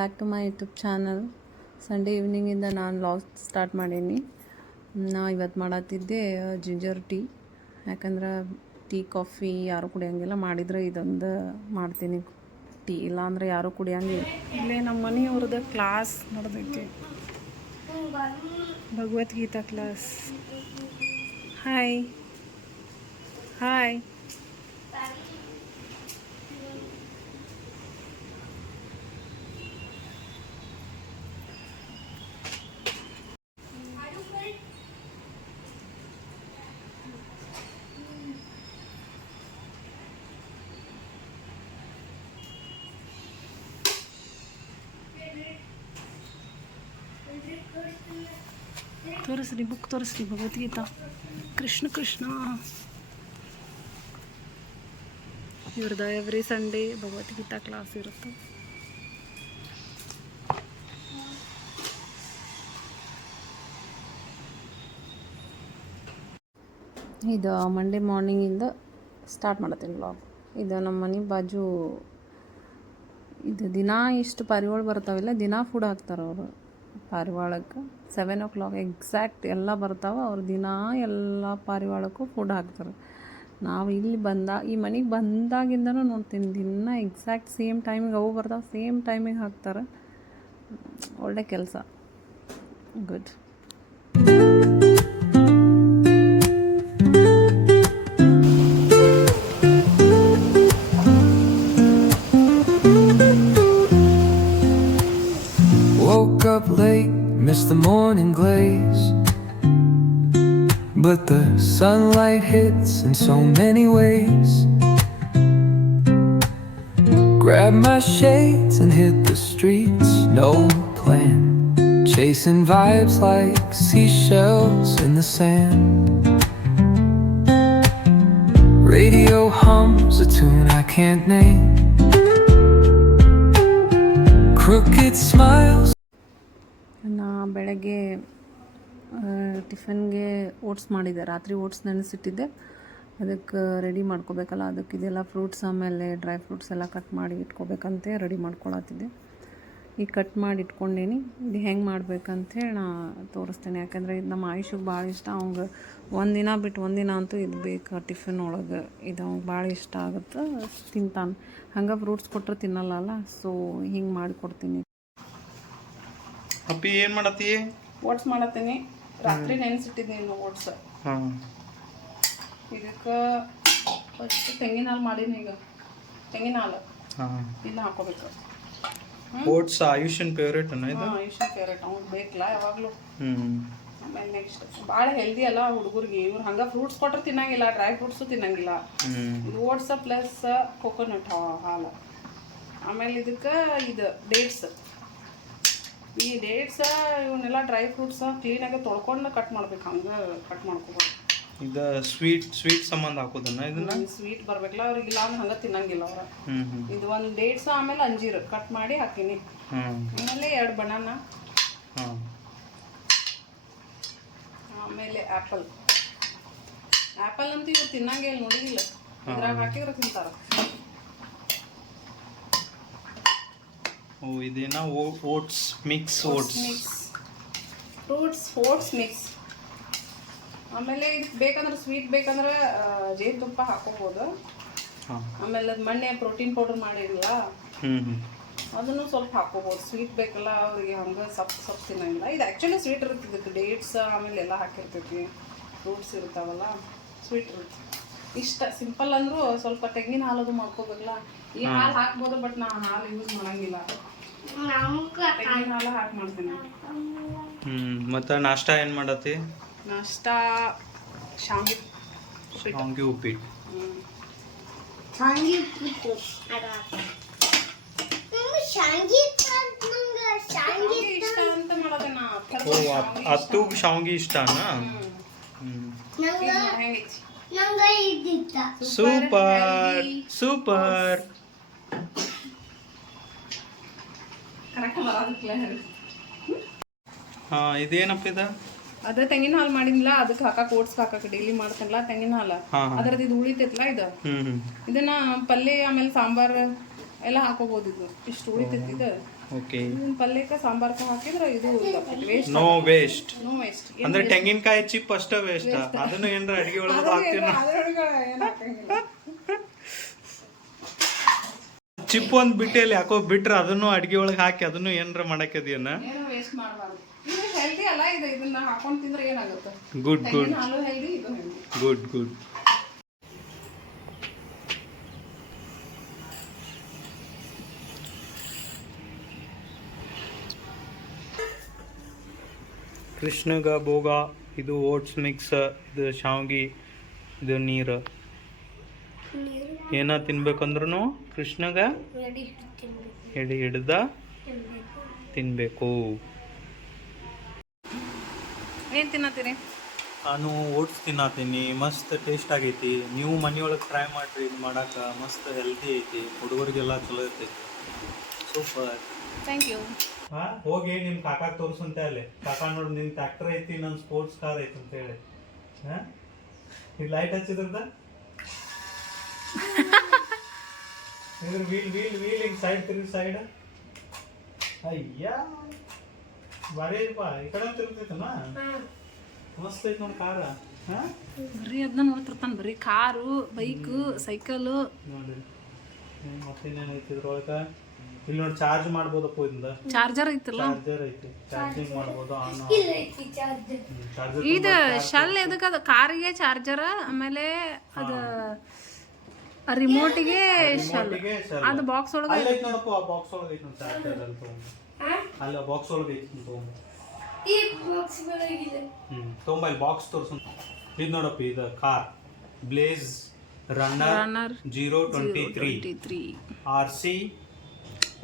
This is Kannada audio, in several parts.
Back to my YouTube channel. Sunday ಈವ್ನಿಂಗಿಂದ ನಾನು ವ್ಲಾಗ್ ಸ್ಟಾರ್ಟ್ ಮಾಡೀನಿ. ನಾ ಇವತ್ತು ಮಾಡತ್ತಿದ್ದೆ ಜಿಂಜರ್ ಟೀ. ಯಾಕಂದ್ರೆ ಟೀ ಕಾಫಿ ಯಾರು ಕುಡಿಯೋಂಗಿಲ್ಲ, ಮಾಡಿದರೆ ಇದೊಂದು ಮಾಡ್ತೀನಿ ಟೀ. ಇಲ್ಲಾಂದ್ರೆ ಯಾರೂ ಕುಡಿಯೋಂಗಿಲ್ಲ. ಇಲ್ಲೇ ನಮ್ಮ ಮನೆಯವ್ರದ್ದು ಕ್ಲಾಸ್ ನಡೆದೈತಿ, ಭಗವದ್ಗೀತಾ ಕ್ಲಾಸ್. Hi hi. ತೋರಿಸ್ರಿ, ಬುಕ್ ತೋರಿಸ್ರಿ, ಭಗವದ್ಗೀತಾ. ಕೃಷ್ಣ ಕೃಷ್ಣ. ಇವ್ರದ್ದು ಎವ್ರಿ ಸಂಡೇ ಭಗವದ್ಗೀತಾ ಕ್ಲಾಸ್ ಇರುತ್ತೆ. ಇದು ಮಂಡೇ ಮಾರ್ನಿಂಗಿಂದ ಸ್ಟಾರ್ಟ್ ಮಾಡತ್ತೀನಿ ವ್ಲಾಗ್. ಇದು ನಮ್ಮ ಮನೆ ಬಾಜು ಇದು ದಿನ ಇಷ್ಟು ಪಾರಿವಾಳ ಬರ್ತಾವಿಲ್ಲ, ದಿನ ಫುಡ್ ಹಾಕ್ತಾರೆ ಅವರು ಪಾರಿವಾಳಕ್ಕೆ. 7 o'clock ಎಕ್ಸಾಕ್ಟ್ ಎಲ್ಲ ಬರ್ತಾವೆ. ಅವ್ರು ದಿನ ಎಲ್ಲ ಪಾರಿವಾಳಕ್ಕೂ ಫುಡ್ ಹಾಕ್ತಾರೆ. ನಾವು ಇಲ್ಲಿ ಈ ಮನೆಗೆ ಬಂದಾಗಿಂದನೂ ನೋಡ್ತೀನಿ, ದಿನ ಎಕ್ಸಾಕ್ಟ್ ಸೇಮ್ ಟೈಮಿಗೆ ಅವು ಬರ್ತಾವೆ, ಸೇಮ್ ಟೈಮಿಗೆ ಹಾಕ್ತಾರೆ. ಒಳ್ಳೆ ಕೆಲಸ, good. Woke up late, missed the morning glaze, but the sunlight hits in so many ways. Grabbed my shades and hit the streets, no plan, chasing vibes like seashells in the sand. Radio hums a tune I can't name, crooked smiles. ನಾ ಬೆಳಗ್ಗೆ ಟಿಫನ್ಗೆ ಓಟ್ಸ್ ಮಾಡಿದ್ದೆ, ರಾತ್ರಿ ಓಟ್ಸ್ ನೆನೆಸಿಟ್ಟಿದ್ದೆ. ಅದಕ್ಕೆ ರೆಡಿ ಮಾಡ್ಕೋಬೇಕಲ್ಲ, ಅದಕ್ಕೆ ಇದೆಲ್ಲ ಫ್ರೂಟ್ಸ್ ಆಮೇಲೆ ಡ್ರೈ ಫ್ರೂಟ್ಸ್ ಎಲ್ಲ ಕಟ್ ಮಾಡಿ ಇಟ್ಕೋಬೇಕಂತೆ ರೆಡಿ ಮಾಡ್ಕೊಳತ್ತಿದ್ದೆ. ಈಗ ಕಟ್ ಮಾಡಿ ಇಟ್ಕೊಂಡೇನಿ. ಇದು ಹೆಂಗೆ ಮಾಡ್ಬೇಕಂತೇಳಿ ನಾ ತೋರಿಸ್ತೇನೆ. ಯಾಕಂದರೆ ಇದು ನಮ್ಮ ಆಯುಷಿಗೆ ಭಾಳ ಇಷ್ಟ. ಅವಂಗೆ ಒಂದಿನ ಬಿಟ್ಟು ಒಂದಿನ ಅಂತೂ ಇದು ಬೇಕು ಟಿಫಿನ್ ಒಳಗೆ. ಇದು ಅವ್ಗೆ ಭಾಳ ಇಷ್ಟ ಆಗುತ್ತೆ, ತಿಂತಾನೆ. ಹಂಗೆ ಫ್ರೂಟ್ಸ್ ಕೊಟ್ಟರೆ ತಿನ್ನಲ್ಲ, ಸೊ ಹಿಂಗೆ ಮಾಡಿಕೊಡ್ತೀನಿ. ಅಪ್ಪಿ ಏನು ಮಾಡತ್ತಿ? ಓಟ್ಸ್ ಮಾಡತ್ತೀನಿ. ರಾತ್ರಿ ನೆನೆಸಿಟ್ಟಿದ್ದೀನಿ ಓಟ್ಸ್. ಇದಕ್ಕೆ ಫಸ್ಟ್ ತೆಂಗಿನ ಹಾಲು ಮಾಡೀನಿ. ಈಗ ತೆಂಗಿನ ಹಾಲು ಇದನ್ನ ಹಾಕೋಬೇಕು. ಓಟ್ಸ್ ಆಯುಷನ್ ಫೇವ್ರೇಟ್ ಅನ್ನ ಇದು? ಆಯುಷನ್ ಫೇವ್ರೇಟ್, ಅವ್ನು ಬೇಕಲ್ಲ ಯಾವಾಗಲೂ. ಆಮೇಲೆ ನೆಕ್ಸ್ಟ್ ಭಾಳ ಹೆಲ್ದಿ ಅಲ್ಲ ಹುಡುಗರಿಗೆ. ಇವ್ರು ಹಂಗೆ ಫ್ರೂಟ್ಸ್ ಕೊಟ್ಟರೆ ತಿನ್ನಂಗಿಲ್ಲ, ಡ್ರೈ ಫ್ರೂಟ್ಸು ತಿನ್ನಂಗಿಲ್ಲ. ಇದು ಓಟ್ಸ್ ಪ್ಲಸ್ ಕೊಕೊನಟ್ ಹಾಲು. ಆಮೇಲೆ ಇದಕ್ಕೆ ಇದು ಡೇಟ್ಸ್. ಈ ಡೇಟ್ಸ್ ಇವನ್ನೆಲ್ಲ ಡ್ರೈ ಫ್ರೂಟ್ಸ್ ಕ್ಲೀನಾಗಿ ತೊಳ್ಕೊಂಡು ಕಟ್ ಮಾಡ್ಬೇಕು. ಹಂಗೆ ಕಟ್ ಮಾಡ್ಕೋಬೇಕು. ಇದು ಸ್ವೀಟ್ ಸಂಬಂಧ ಹಾಕೋದನ್ನ ಇದನ್ನ? ಸ್ವೀಟ್ ಬರ್ಬೇಕಲ್ಲ ಅವ್ರಿಗಿಲ್ಲ ಅಂದ್ರೆ ಹಂಗೆ ತಿನ್ನಂಗಿಲ್ಲ ಅವ್ರ. ಇದು ಒಂದು ಡೇಟ್ಸ್ ಆಮೇಲೆ ಅಂಜೀರು ಕಟ್ ಮಾಡಿ ಹಾಕಿನಿ. ಆಮೇಲೆ 2 ಬನಾನಾ, ಆಮೇಲೆ ಆ್ಯಪಲ್ ಅಂತೂ ಇವ್ರು ತಿನ್ನಂಗೆ ಇಲ್ಲ, ನೋಡಿದಿಲ್ಲ. ಇದ್ರಾಗ ಹಾಕಿದ್ರೆ ತಿಂತಾರ. ಓ ಇದೇನ ಓಟ್ಸ್ ಮಿಕ್ಸ್? Oats mix. ಆಮೇಲೆ ಇದಕ್ಕೆ ಬೇಕಂದ್ರೆ ಸ್ವೀಟ್ ಬೇಕಂದ್ರೆ ಜೇನುತುಪ್ಪ ಹಾಕೋಬೋದು. ಆಮೇಲೆ ಅದು ಮೊನ್ನೆ ಪ್ರೋಟೀನ್ ಪೌಡರ್ ಮಾಡಿರಲ್ಲ, ಅದನ್ನು ಸ್ವಲ್ಪ ಹಾಕೋಬೋದು. ಸ್ವೀಟ್ ಬೇಕಲ್ಲ ಅವ್ರಿಗೆ, ಹಂಗೆ ಸೊಪ್ಪು ತಿನ್ನಂಗಿಲ್ಲ. ಇದು ಆ್ಯಕ್ಚುಲಿ ಸ್ವೀಟ್ ಇರುತ್ತೆ. ಇದಕ್ಕೆ ಡೇಟ್ಸ್ ಆಮೇಲೆ ಎಲ್ಲ ಹಾಕಿರ್ತೈತಿ, ಫ್ರೂಟ್ಸ್ ಇರ್ತಾವಲ್ಲ, ಸ್ವೀಟ್ ಇರುತ್ತೆ. ಇಷ್ಟ ಸಿಂಪಲ್ ಅಂದರೂ ಸ್ವಲ್ಪ ತೆಂಗಿನ ಹಾಲದು ಮಾಡ್ಕೋಬೇಕಲ್ಲ. ಈ ಹಾಲು ಹಾಕ್ಬೋದು, ಬಟ್ ನಾ ಹಾಲು ಯೂಸ್ ಮಾಡಂಗಿಲ್ಲ, ತೆಂಗಿನ ಹಾಲು ಹಾಕಿ ಮಾಡ್ತೀನಿ. ಮತ್ತೆ ನಾಷ್ಟಾ ಏನು ಮಾಡತ್ತಿ? ನಾಷ್ಟಾ ಶಾವಿಗೆ ಉಪ್ಪಿಟ್ಟು. ಇಷ್ಟ ಅಂತ ಮಾಡೋದನ್ನ. ಅತ್ತುಗ್ ಶಾವಿಗೆ ಇಷ್ಟನಾ? Super super. ಇದೇನಪ್ಪ ಇದು? ಅದೇ ತೆಂಗಿನ ಹಾಲು ಮಾಡಿದ್ನಲ್ಲ, ಅದಕ್ಕೆ ಹಾಕಕ್ಕೆ ಓಟ್ಸ್ ಹಾಕಕ್ಕೆ ಡೈಲಿ ಮಾಡ್ತೀನಲ್ಲ ತೆಂಗಿನ ಹಾಲು, ಅದ್ರದ್ದು ಇದು ಉಳಿತೈತಲ್ಲ ಇದು. ಇದನ್ನ ಪಲ್ಯ ಆಮೇಲೆ ಸಾಂಬಾರ್ ಎಲ್ಲ ಹಾಕೋಬಹುದು. ಇದು ಇಷ್ಟು ಉಳಿತೈತಿ. ಇದು ಓಕೆ ಇದನ್ನ ಪಲ್ಯಕ್ಕೆ ಸಾಂಬಾರ್ಗೆ ಹಾಕಿದ್ರೆ ಇದು waste no waste no waste ಅಂದ್ರೆ ತೆಂಗಿನಕಾಯಿ ಚಿಪ್ ಅಷ್ಟ ವೇಸ್ಟ್ ಅದನ್ನು ಏನ್ರ ಅಡಿಗೆ ಒಳಗೆ ಹಾಕ್ತೀವಿ ಚಿಪ್ ಒಂದ್ ಬಿಟ್ಟೆಲ್ಲಿ ಯಾಕೋ ಬಿಟ್ರೆ ಅದನ್ನು ಅಡಿಗೆ ಒಳಗೆ ಹಾಕಿ ಅದನ್ನು ಏನ್ರ ಮಾಡಕ್ಕಿದೆಯನ್ನ ಏನು ವೇಸ್ಟ್ ಮಾಡಬಾರ್ದು. ಇದು ಹೆಲ್ದಿ ಅಲ್ಲ, ಇದು ಇದನ್ನ ಹಾಕೊಂಡು ತಿಂದ್ರೆ ಏನಾಗುತ್ತೆ? ಗುಡ್ ಗುಡ್ ಹಾಲು ಹೆಲ್ದಿ, ಇದು ಹೆಲ್ದಿ. Good good. ಕೃಷ್ಣಗ ಭೋಗ, ಇದು ಓಟ್ಸ್ ಮಿಕ್ಸ್, ಇದು ಶಾವ್ಗಿ, ಇದು ನೀರು. ಏನ ತಿನ್ಬೇಕಂದ್ರೂ ಕೃಷ್ಣಗ ಎಡಿ ಹಿಡ್ದ ತಿನ್ಬೇಕು. ಏನು ತಿನ್ನತ್ತೀರಿ? ನಾನು ಓಟ್ಸ್ ತಿನ್ನತೀನಿ, ಮಸ್ತ್ ಟೇಸ್ಟ್ ಆಗೈತಿ. ನೀವು ಮನೆಯೊಳಗೆ ಟ್ರೈ ಮಾಡ್ರಿ, ಇದು ಮಾಡಕ್ಕೆ ಮಸ್ತ್ ಹೆಲ್ದಿ ಐತಿ, ಹುಡುಗರಿಗೆಲ್ಲ ಚಲೋ ಇರ್ತೈತಿ. Super, thank you. ಹಾಂ, ಹೋಗಿ ನಿಮ್ಮ ಕಾಕಾಗೆ ತೋರಿಸಂತ ಅಲ್ಲಿ. ಕಾಕಾ ನೋಡಿ ನಿನ್ನ ಟ್ರ್ಯಾಕ್ಟರ್ ಐತಿ, ನನ್ನ ಸ್ಪೋರ್ಟ್ಸ್ ಕಾರ್ ಐತಿ ಅಂತ ಹೇಳಿ. ಹಾಂ, ಈಗ ಲೈಟ್ ಹಚ್ಚಿದ್ರದ ಇದ್ರ ವೀಲ್ ವೀಲ್ ವೀಲ್ ಹಿಂಗೆ ಸೈಡ್ ತಿರುಗಿ ಸೈಡ್. ಅಯ್ಯ ಬಾರಿ ಐತಪ್ಪ, ಈ ಕಡೆ ತಿರುಗ್ತೈತಮ್ಮ. ಮಸ್ತ್ ಐತಿ ನೋಡಿ ಕಾರ. ಹಾಂ, ಬರೀ ಅದನ್ನ ನೋಡ್ತಿರ್ತಾನೆ, ಬರೀ ಕಾರು, ಬೈಕು, ಸೈಕಲು. ನೋಡ್ರಿ ಮತ್ತಿನ್ನೇನು ಐತಿ ಇದ್ರೊಳಗೆ. ಇಲ್ಲಿ ನೋಡಿ ಚಾರ್ಜ್ ಮಾಡ್ಬೋದಪ್ಪ, ಇದರಿಂದ ಚಾರ್ಜರ್ ಐತಲ್ಲ, ಚಾರ್ಜರ್ ಐತಿ, ಚಾರ್ಜಿಂಗ್ ಮಾಡ್ಬೋದು. ಆನ್ ಚಾರ್ಜರ್ ಇದು ಶೆಲ್ ಎದಕ್ಕೆ? ಅದು ಕಾರಿಗೆ ಚಾರ್ಜರ್, ಆಮೇಲೆ ಅದು ರಿಮೋಟಿಗೆ ಶೆಲ್. ಅದು ಬಾಕ್ಸ್ ಒಳಗೆ ಅಲ್ಲಿ ಐತಿ ನೋಡಪ್ಪ, ಆ ಬಾಕ್ಸ್ ಒಳಗೆ ಐತಿ ನೋಡಿ ಚಾರ್ಜರ್. ಅಲ್ಲಿ ತೊಗೊಂಡು ಅಲ್ಲಿ ಆ ಬಾಕ್ಸ್ ಒಳಗೆ ಐತಿ ತೊಗೊಂಡು. ತೊಗೊಂಬ ಇಲ್ಲಿ ಬಾಕ್ಸ್ ತೋರ್ಸು. ಇದು ನೋಡಪ್ಪ, ಇದು car blaze runner 023 RC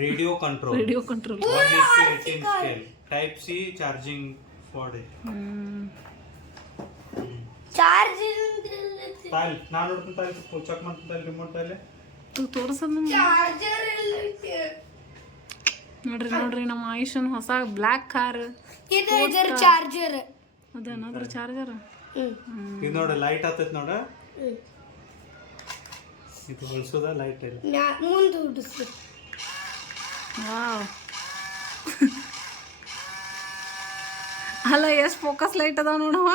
radio control 1:18 scale, type C charging for it. ತಾಯಿಲ್ ನಾನು ನೋಡ್ತೀನಿ, ತಾಯಿಲ್ ಚೆಕ್ ಮಾಡ್ತೀನಿ, ತಾಯಿಲ್ ರಿಮೋಟ್ ತಾಯಿಲೆ ತೋರ್ಸದ್ ನೋಡ್ರಿ. ನೋಡ್ರಿ ನಮ್ಮ ಆಯುಷನ್ ಹೊಸ ಬ್ಲ್ಯಾಕ್ ಕಾರ್. ಚಾರ್ಜರ್ ಅದೇನಾದ್ರ ಚಾರ್ಜರ್. ಇದು ನೋಡ ಲೈಟ್ ಹತ್ತೈತಿ ನೋಡ, ಇದು ಹೊಳ್ಸೋದ ಲೈಟ್ ಇಲ್ಲ. ಮುಂದೆ ಹುಡುಸಿ. ವಾವ್, ಅಲ್ಲ ಎಷ್ಟು ಫೋಕಸ್ ಲೈಟ್ ಅದಾವ ನೋಡವ.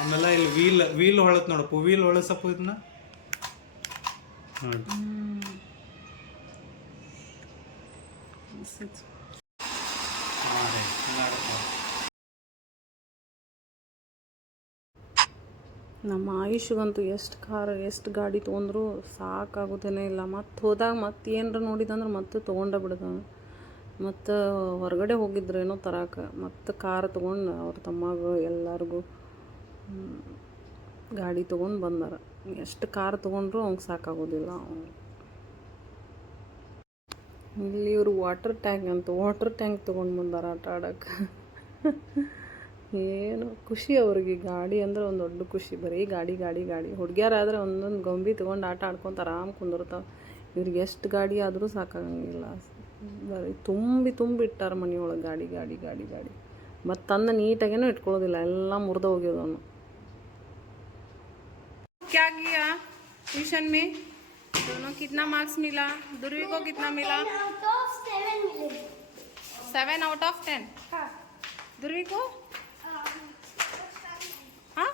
ಆಮೇಲೆ ಇಲ್ಲಿ ವೀಲ್ ವೀಲ್ ಹೊಳತ್ ನೋಡಪ್ಪ, ವೀಲ್ ಹೊಳಸಪ್ಪ ಇದನ್ನ ನೋಡಿ. ನಮ್ಮ ಆಯುಷ್ಗಂತೂ ಎಷ್ಟು ಕಾರ್ ಎಷ್ಟು ಗಾಡಿ ತೊಗೊಂಡ್ರು ಸಾಕಾಗೋದೇನೇ ಇಲ್ಲ. ಮತ್ತು ಹೋದಾಗ ಮತ್ತೆ ಏನರ ನೋಡಿದಂದ್ರೆ ಮತ್ತೆ ತೊಗೊಂಡೇ ಬಿಡ್ತಾನೆ. ಮತ್ತು ಹೊರಗಡೆ ಹೋಗಿದ್ರೇನೋ ತರಕ್ಕೆ ಮತ್ತು ಕಾರ್ ತೊಗೊಂಡು ಅವ್ರ ತಮ್ಮಾಗ ಎಲ್ಲರಿಗೂ ಗಾಡಿ ತೊಗೊಂಡು ಬಂದಾರ. ಎಷ್ಟು ಕಾರ್ ತೊಗೊಂಡ್ರು ಅವ್ನಿಗೆ ಸಾಕಾಗೋದಿಲ್ಲ. ಇಲ್ಲಿ ಇವರು ವಾಟರ್ ಟ್ಯಾಂಕ್ ತೊಗೊಂಡು ಬಂದಾರ ಆಟ ಆಡೋಕ್ಕೆ. ಏನು ಖುಷಿ ಅವ್ರಿಗೆ, ಗಾಡಿ ಅಂದರೆ ಒಂದು ದೊಡ್ಡ ಖುಷಿ. ಬರೀ ಗಾಡಿ ಗಾಡಿ ಗಾಡಿ. ಹುಡುಗಿಯರಾದ್ರೆ ಒಂದೊಂದು ಗೊಂಬಿ ತೊಗೊಂಡು ಆಟ ಆಡ್ಕೊತ ಆರಾಮ್ ಕುಂದಿರ್ತಾವೆ. ಇವ್ರಿಗೆ ಎಷ್ಟು ಗಾಡಿ ಆದರೂ ಸಾಕಾಗಂಗಿಲ್ಲ. ಬರೀ ತುಂಬಿಟ್ಟಾರ ಮನೆಯೊಳಗೆ ಗಾಡಿ ಗಾಡಿ ಗಾಡಿ ಗಾಡಿ. ಮತ್ತು ತಂದು ನೀಟಾಗೇನೂ ಇಟ್ಕೊಳ್ಳೋದಿಲ್ಲ, ಎಲ್ಲ ಮುರಿದ ಹೋಗ್ಯೋದವನು. क्या किया ट्यूशन में? दोनों कितना मार्क्स मिला? ध्रुवी को कितना मिला? 7 out of 10. ध्रुवी को हाँ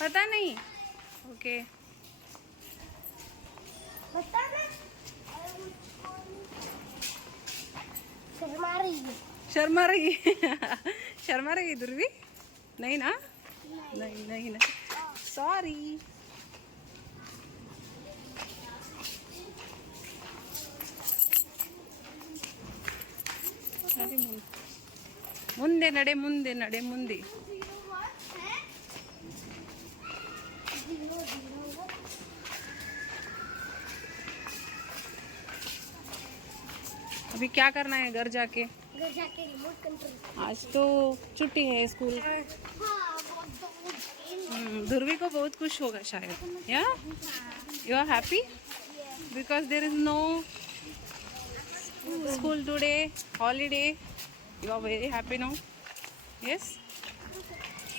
पता नहीं. ओके शर्मा रही ध्रुवी? नहीं ना, नहीं ना, सॉरी. ಮುಂದೆ ನಡೆ ಮುಂದೆ ನಡೆ ಮುಂದೆ. अभी क्या करना है घर जाके? Remote control. आज तो छुट्टी है स्कूल. ध्रुवी को बहुत खुश होगा शायद. या you are happy because there is no school today, holiday. You are very happy now? Yes?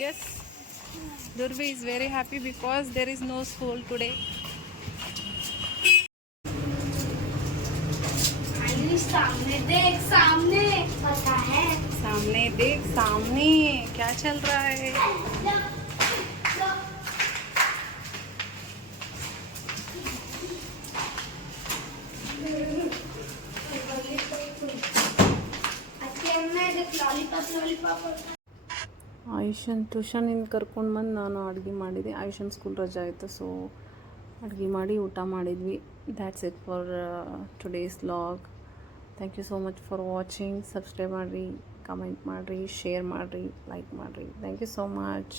Yes. Dhruvi is very happy because there is no school today. सामने देख सामने पता है सामने देख सामने क्या चल रहा है. लॉलीपॉप ಆಯುಷನ್ ಟ್ಯೂಷನಿಂದ ಕರ್ಕೊಂಡು ಬಂದು ನಾನು ಅಡುಗೆ ಮಾಡಿದೆ. ಆಯುಷನ್ ಸ್ಕೂಲ್ ರಜಾ ಇತ್ತು, ಸೊ ಅಡುಗೆ ಮಾಡಿ ಊಟ ಮಾಡಿದ್ವಿ. That's it for today's vlog. Thank you so much for watching. Subscribe ಮಾಡಿರಿ, ಕಮೆಂಟ್ ಮಾಡಿರಿ, ಶೇರ್ ಮಾಡಿರಿ, ಲೈಕ್ ಮಾಡಿರಿ. Thank you so much.